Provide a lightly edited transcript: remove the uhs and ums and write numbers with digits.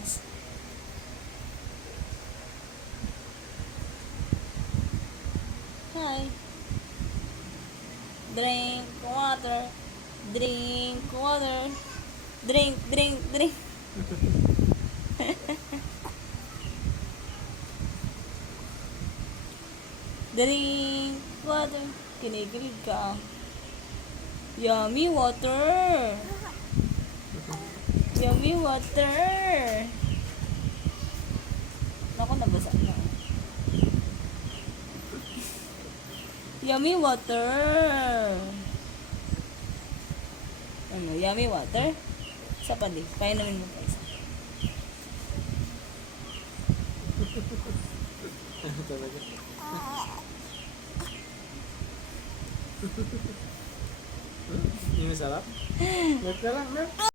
Pilipinas. Hi. Drink water. Drink water. Drink, drink, drink. Drink water. Kinikilig ka. Yummy water. Yummy water. Naku, nabasa na. Yummy water. Ano, yummy water? Isa pa di. Painumin mo pa isa. Ano talaga? Yung masarap? Milk na lang, milk.